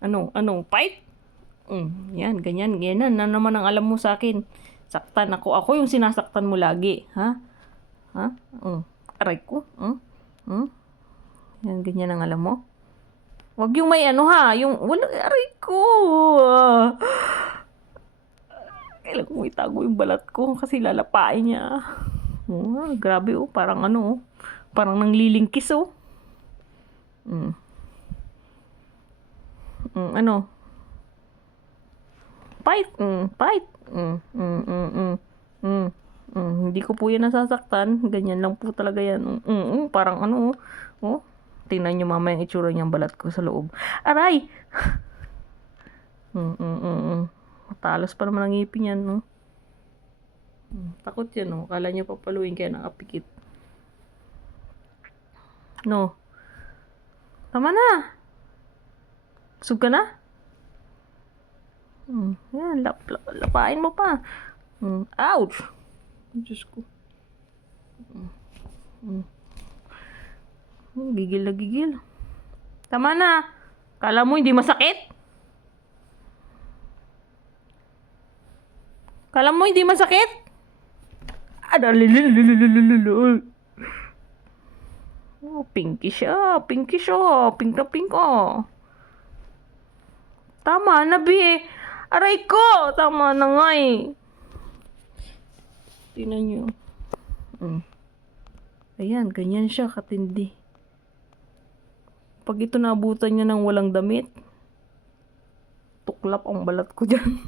Ano? Fight? Yan, ganyan. Yan na naman ang alam mo sa akin. Saktan ako. Ako yung sinasaktan mo lagi. Ha? Ha? Aray ko. Yan, ganyan ang alam mo. Wag yung may ano ha. Yung, wala, aray ko. Kailangan ko itago yung balat ko kasi lalapain niya. Grabe parang ano parang nanglilingkis Mm. Ano? Fight. Fight. Hindi ko po yan nasasaktan. Ganyan lang po talaga yan. Parang ano tingnan nyo mamaya yung itsura niyang balat ko sa loob. Aray! Matalas pa naman ang ngipin yan, no? Takot yan, no? Kala niya papaluin kaya nakapikit. No. Tama na. Busog ka na? Yan, lapain mo pa. Ouch! Diyos ko. Gigil na gigil. Tama na. Kala mo hindi masakit? Kala mo hindi masakit? Pinky siya. Pinky siya. Pink na pink Tama na, Bi. Aray ko! Tama na nga Tingnan nyo. Ayan, ganyan siya katindi. Pag ito naabutan niya ng walang damit, tuklap ang balat ko dyan.